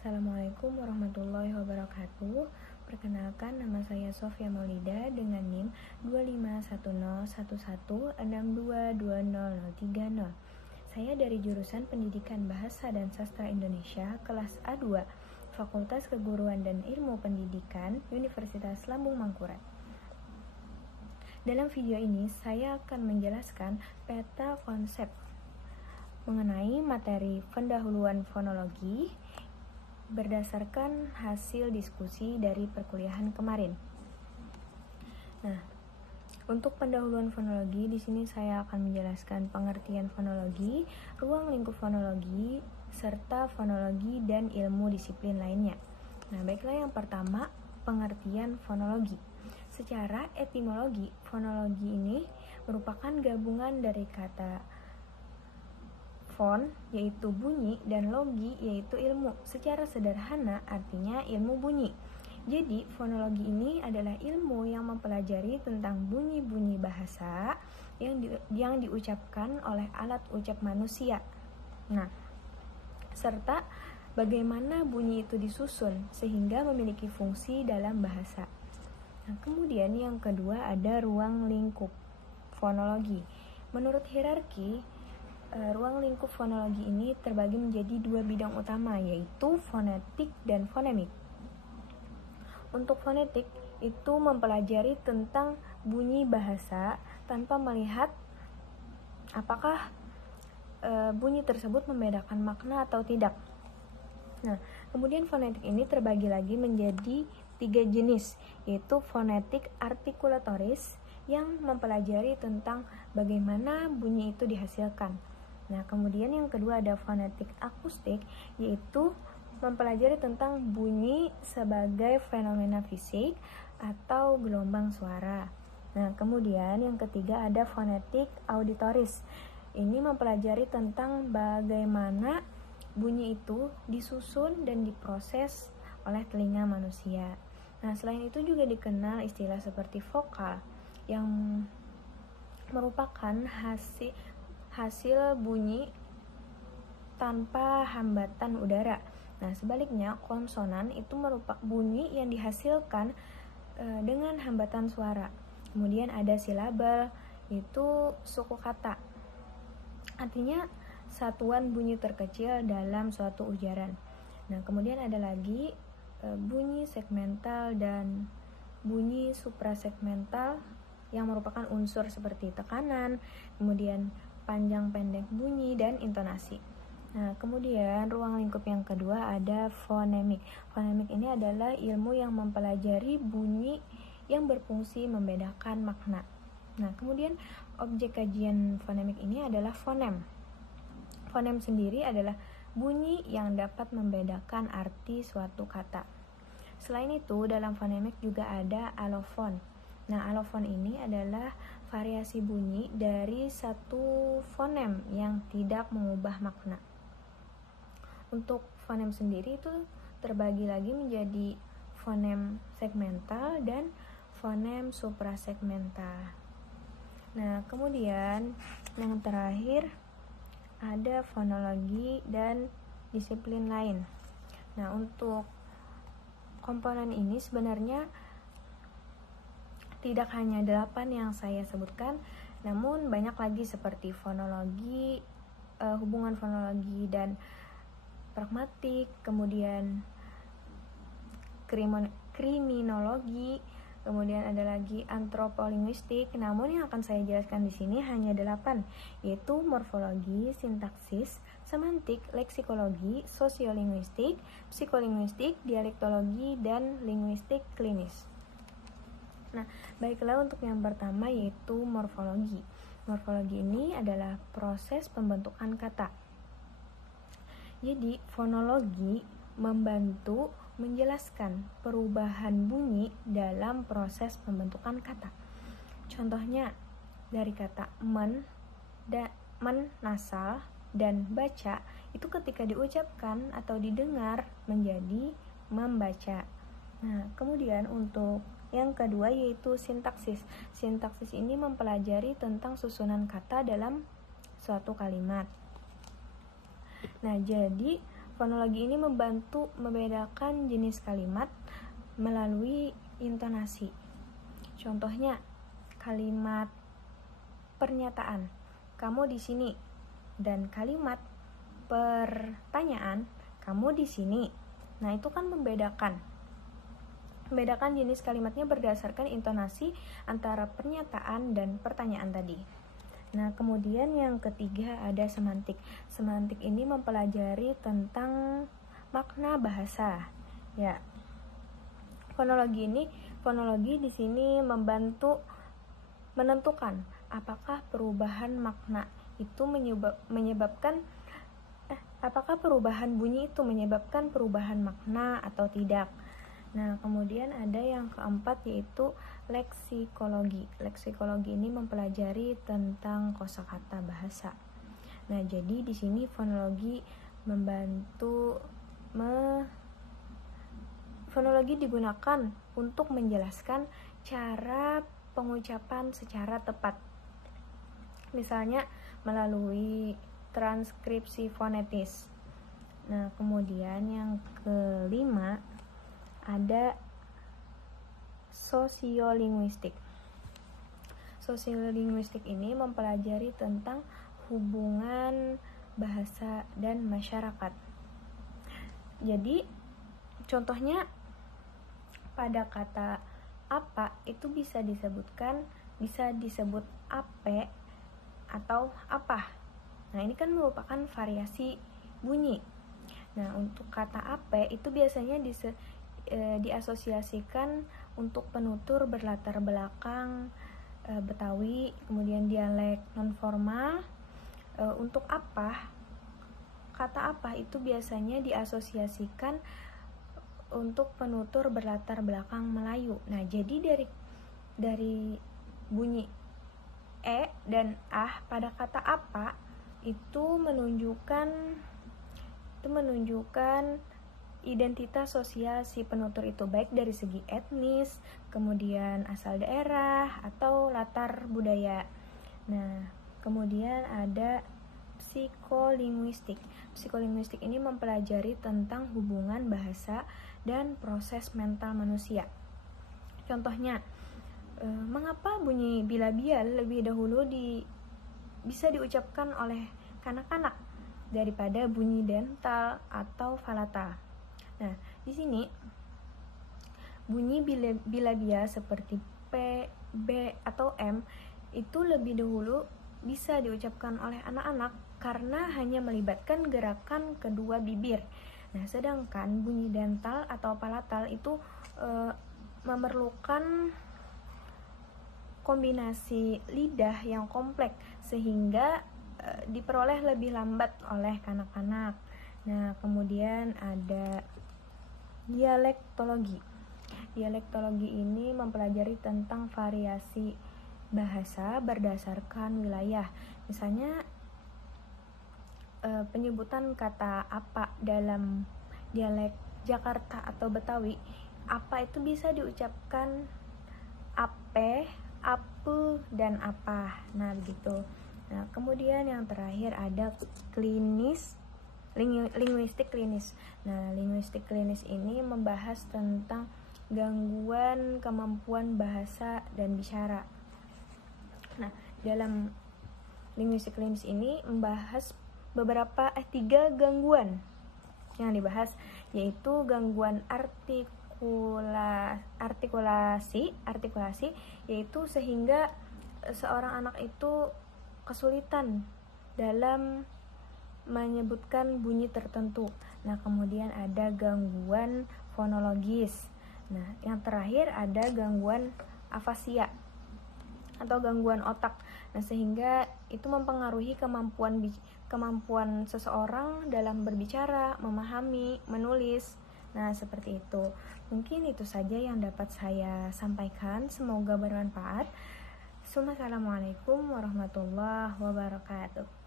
Assalamualaikum warahmatullahi wabarakatuh. Perkenalkan, nama saya Sofia Maulida dengan NIM 2510116220030. Saya dari jurusan Pendidikan Bahasa dan Sastra Indonesia kelas A2, Fakultas Keguruan dan Ilmu Pendidikan, Universitas Lambung Mangkurat. Dalam video ini saya akan menjelaskan peta konsep mengenai materi pendahuluan fonologi berdasarkan hasil diskusi dari perkuliahan kemarin. Nah, untuk pendahuluan fonologi di sini saya akan menjelaskan pengertian fonologi, ruang lingkup fonologi, serta fonologi dan ilmu disiplin lainnya. Nah, baiklah, yang pertama, pengertian fonologi. Secara etimologi, fonologi ini merupakan gabungan dari kata fon, yaitu bunyi, dan logi, yaitu ilmu. Secara sederhana, artinya ilmu bunyi. Jadi, fonologi ini adalah ilmu yang mempelajari tentang bunyi-bunyi bahasa yang diucapkan oleh alat ucap manusia. Nah, serta bagaimana bunyi itu disusun sehingga memiliki fungsi dalam bahasa. Nah, kemudian yang kedua ada ruang lingkup fonologi. Menurut hierarki, ruang lingkup fonologi ini terbagi menjadi dua bidang utama, yaitu fonetik dan fonemik. Untuk fonetik itu mempelajari tentang bunyi bahasa tanpa melihat apakah bunyi tersebut membedakan makna atau tidak. Nah, kemudian fonetik ini terbagi lagi menjadi 3 jenis, yaitu fonetik artikulatoris yang mempelajari tentang bagaimana bunyi itu dihasilkan. Nah, kemudian yang kedua ada fonetik akustik, yaitu mempelajari tentang bunyi sebagai fenomena fisik atau gelombang suara. Nah, kemudian yang ketiga ada fonetik auditoris. Ini mempelajari tentang bagaimana bunyi itu disusun dan diproses oleh telinga manusia. Nah, selain itu juga dikenal istilah seperti vokal yang merupakan hasil bunyi tanpa hambatan udara. Nah, sebaliknya konsonan itu merupakan bunyi yang dihasilkan dengan hambatan suara. Kemudian ada silabal, itu suku kata. Artinya satuan bunyi terkecil dalam suatu ujaran. Nah, kemudian ada lagi bunyi segmental dan bunyi suprasegmental yang merupakan unsur seperti tekanan, kemudian panjang pendek bunyi, dan intonasi. Nah, kemudian ruang lingkup yang kedua ada fonemik. Fonemik ini adalah ilmu yang mempelajari bunyi yang berfungsi membedakan makna. Nah, kemudian objek kajian fonemik ini adalah fonem. Fonem sendiri adalah bunyi yang dapat membedakan arti suatu kata. Selain itu, dalam fonemik juga ada alofon. Nah, alofon ini adalah variasi bunyi dari satu fonem yang tidak mengubah makna. Untuk fonem sendiri itu terbagi lagi menjadi fonem segmental dan fonem suprasegmental. Nah, kemudian yang terakhir ada fonologi dan disiplin lain. Nah, untuk komponen ini sebenarnya tidak hanya 8 yang saya sebutkan, namun banyak lagi seperti fonologi, hubungan fonologi dan pragmatik, kemudian kriminologi, kemudian ada lagi antropolinguistik. Namun yang akan saya jelaskan di sini hanya 8, yaitu morfologi, sintaksis, semantik, leksikologi, sosiolinguistik, psikolinguistik, dialektologi, dan linguistik klinis. Nah, baiklah, untuk yang pertama yaitu morfologi. Morfologi ini adalah proses pembentukan kata. Jadi, fonologi membantu menjelaskan perubahan bunyi dalam proses pembentukan kata. Contohnya, dari kata men nasal dan baca, itu ketika diucapkan atau didengar menjadi membaca. Nah, kemudian untuk yang kedua yaitu sintaksis. Sintaksis ini mempelajari tentang susunan kata dalam suatu kalimat. Nah, jadi fonologi ini membantu membedakan jenis kalimat melalui intonasi. Contohnya, kalimat pernyataan, kamu di sini, dan kalimat pertanyaan, kamu di sini. Nah, itu kan membedakan jenis kalimatnya berdasarkan intonasi antara pernyataan dan pertanyaan tadi. Nah, kemudian yang ketiga ada semantik. Semantik ini mempelajari tentang makna bahasa. Ya. Fonologi di sini membantu menentukan apakah perubahan makna itu apakah perubahan bunyi itu menyebabkan perubahan makna atau tidak. Nah, kemudian ada yang keempat yaitu leksikologi. Leksikologi ini mempelajari tentang kosakata bahasa. Nah, jadi di sini fonologi fonologi digunakan untuk menjelaskan cara pengucapan secara tepat. Misalnya melalui transkripsi fonetis. Nah, kemudian yang kelima ada sosiolinguistik. Sosiolinguistik ini mempelajari tentang hubungan bahasa dan masyarakat. Jadi, contohnya pada kata apa itu bisa disebut ape atau apa. Nah, ini kan merupakan variasi bunyi. Nah, untuk kata ape itu biasanya diasosiasikan untuk penutur berlatar belakang Betawi, kemudian dialek nonformal. Untuk apa, kata apa itu biasanya diasosiasikan untuk penutur berlatar belakang Melayu. Nah, jadi dari bunyi e dan ah pada kata apa itu menunjukkan identitas sosial si penutur itu, baik dari segi etnis, kemudian asal daerah, atau latar budaya. Nah, kemudian ada psikolinguistik. Psikolinguistik ini mempelajari tentang hubungan bahasa dan proses mental manusia. Contohnya, mengapa bunyi bilabial lebih dahulu bisa diucapkan oleh kanak-kanak daripada bunyi dental atau palatal. Nah, di sini bunyi bilabial seperti P, B, atau M itu lebih dahulu bisa diucapkan oleh anak-anak karena hanya melibatkan gerakan kedua bibir. Nah, sedangkan bunyi dental atau palatal itu memerlukan kombinasi lidah yang kompleks sehingga diperoleh lebih lambat oleh kanak-kanak. Nah, kemudian ada dialektologi. Dialektologi ini mempelajari tentang variasi bahasa berdasarkan wilayah. Misalnya penyebutan kata apa dalam dialek Jakarta atau Betawi, apa itu bisa diucapkan ape, ape, dan apa. Nah, begitu. Nah, kemudian yang terakhir ada linguistik klinis. Nah, linguistik klinis ini membahas tentang gangguan kemampuan bahasa dan bicara. Nah, dalam linguistik klinis ini membahas tiga gangguan yang dibahas, yaitu gangguan artikulasi, yaitu sehingga seorang anak itu kesulitan dalam menyebutkan bunyi tertentu. Nah, kemudian ada gangguan fonologis. Nah, yang terakhir ada gangguan afasia atau gangguan otak. Nah, sehingga itu mempengaruhi kemampuan seseorang dalam berbicara, memahami, menulis. Nah, seperti itu. Mungkin itu saja yang dapat saya sampaikan. Semoga bermanfaat. Assalamualaikum warahmatullahi wabarakatuh.